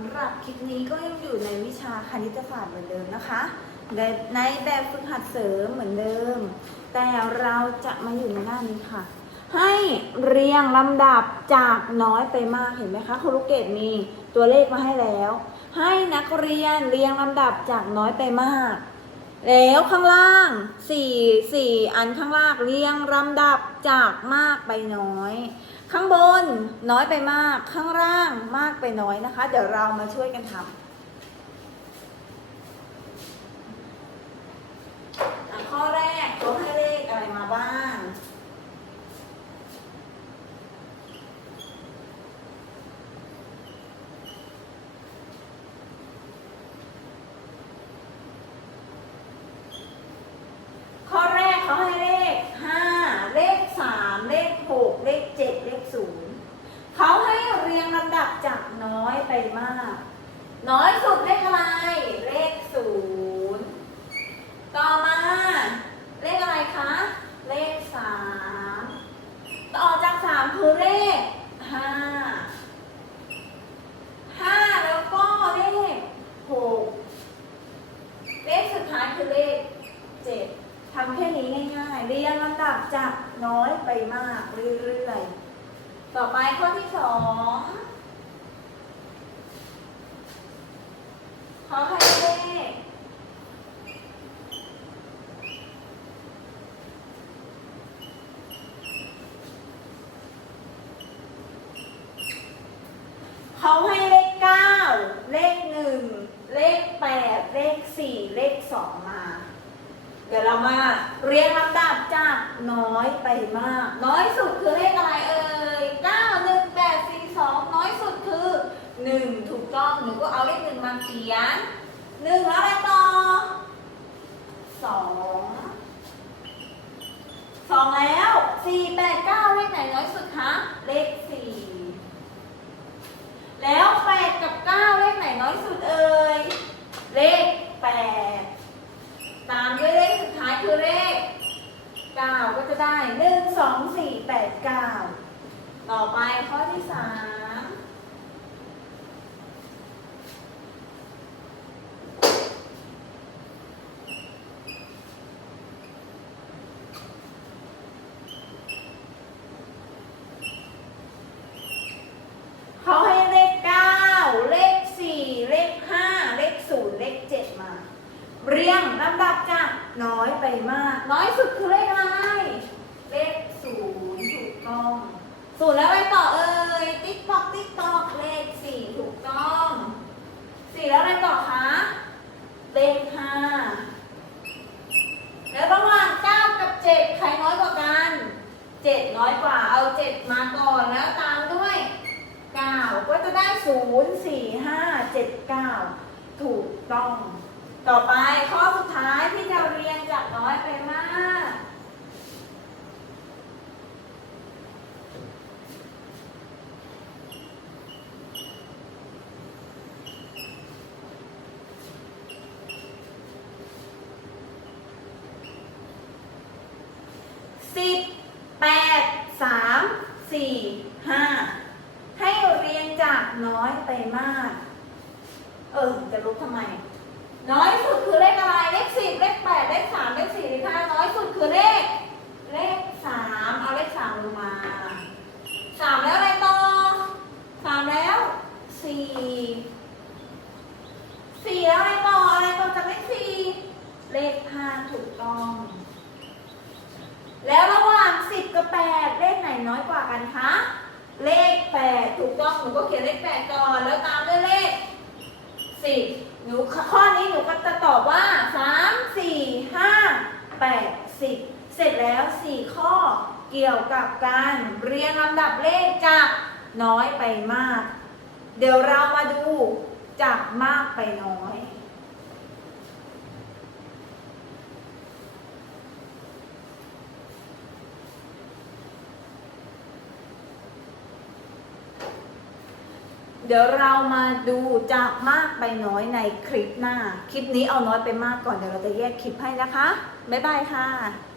ำหรับคลิปนี้ก็ยังอยู่ในวิชาคณิตศาสตร์เหมือนเดิมนะคะในในแบบฝึกหัดเสริมเหมือนเดิม แต่เราจะมาอยู่ในหน้านี้ค่ะ ให้เรียงลำดับจากน้อยไปมากเห็นไหมคะครูลูกเกดมีตัวเลขมาให้แล้ว ให้นักเรียนเรียงลำดับจากน้อยไปมาก แล้วข้างล่างสี่สี่อันข้างล่างเรียงลำดับจากมากไปน้อย ข้างบนน้อยไปมากข้างล่างมากไปน้อยนะคะ เดี๋ยวเรามาช่วยกันทำอะข้อแรกเขาให้เลขอะไรมาบ้าง ข้อแรกเขาให้เลขห้าเลขสามเลขหกเลขเจ็ดเลขศูนย์เขาให้เรียงลำดับจากน้อยไปมาก น้อยสุดเลขอะไร เลขศูนย์ต่อมา เลขอะไรคะ เลขสามต่อจากสาม คือเลขห้าห้าแล้วก็เลขหกเลขสุดท้ายคือเลขเจ็ดทำแค่นี้ง่ายๆ เรียงลำดับจากน้อยไปมากเรื่อยๆ ต่อไปข้อที่สองขอให้เลข เขาให้เลขเก้าเลขหนึ่งเลขแปดเลขสี่เลขสองมา เดี๋ยวเรามาเรียงลำดับจากน้อยไปมาก น้อยสุดคือเลขอะไรเอ่ย9 1 8 4 2น้อยสุดคือ1ถูกต้องหนูก็เอาเลขหนึ่งมาเขียน1แล้วอะไรต่อ2 2แล้ว4 8 9เลขไหนน้อยสุดคะเลข4 แล้ว8กับ9เลขไหนน้อยสุดเอ่ย เลข8ตามด้วยเลขสุดท้ายคือเลข9ก็จะได้1 2 4 8 9ต่อไปข้อที่3เขาให้เลข 9 เลข 4 เลข 5 เลข 0 เลข 7 มา เรียงลำดับจาก น้อยไปมาก น้อยสุดคือเลขอะไรเลขศูนย์ถูกต้องศูนย์แล้วอะไรต่อเอ่ยติ๊กตอกติ๊กตอกเลขสี่ถูกต้องสี่แล้วอะไรต่อคะเลขห้าแล้วระหว่างเก้ากับเจ็ดใครน้อยกว่ากันเจ็ดน้อยกว่าเอาเจ็ดมาก่อนแล้วตามด้วยเก้าก็จะได้ศูนย์สี่ห้าเจ็ดเก้าถูกต้อง ต่อไปข้อสุดท้ายที่จะเรียนจากน้อยไปมาก สิบแปดสามสี่ห้าให้เรียงจากน้อยไปมาก เออ จะรู้ทำไม น้อยสุดคือเลขอะไร เลขสิบเลขแปดเลขสามเลขสี่เลขห้าน้อยสุดคือเลข เลขสามเอาเลขสามลงมาสามแล้วอะไรต่อสามแล้วสี่สี่แล้วอะไรต่ออะไรต่อจากเลขสี่เลขห้าถูกต้อง แล้วระหว่างสิบกับแปดเลขไหนน้อยกว่ากันคะ เลขแปดถูกต้องหนูก็เขียนเลขแปดก่อนแล้วตามด้วยเลข สิบหนูข้อนี้หนูก็จะตอบว่าสามสี่ห้าแปดสิบเสร็จแล้วสี่ข้อเกี่ยวกับการเรียงลำดับเลขจากน้อยไปมาก เดี๋ยวเรามาดูจากมากไปน้อย เดี๋ยวเรามาดูจากมากไปน้อยในคลิปหน้า คลิปนี้เอาน้อยไปมากก่อน เดี๋ยวเราจะแยกคลิปให้นะคะ บ๊ายบายค่ะ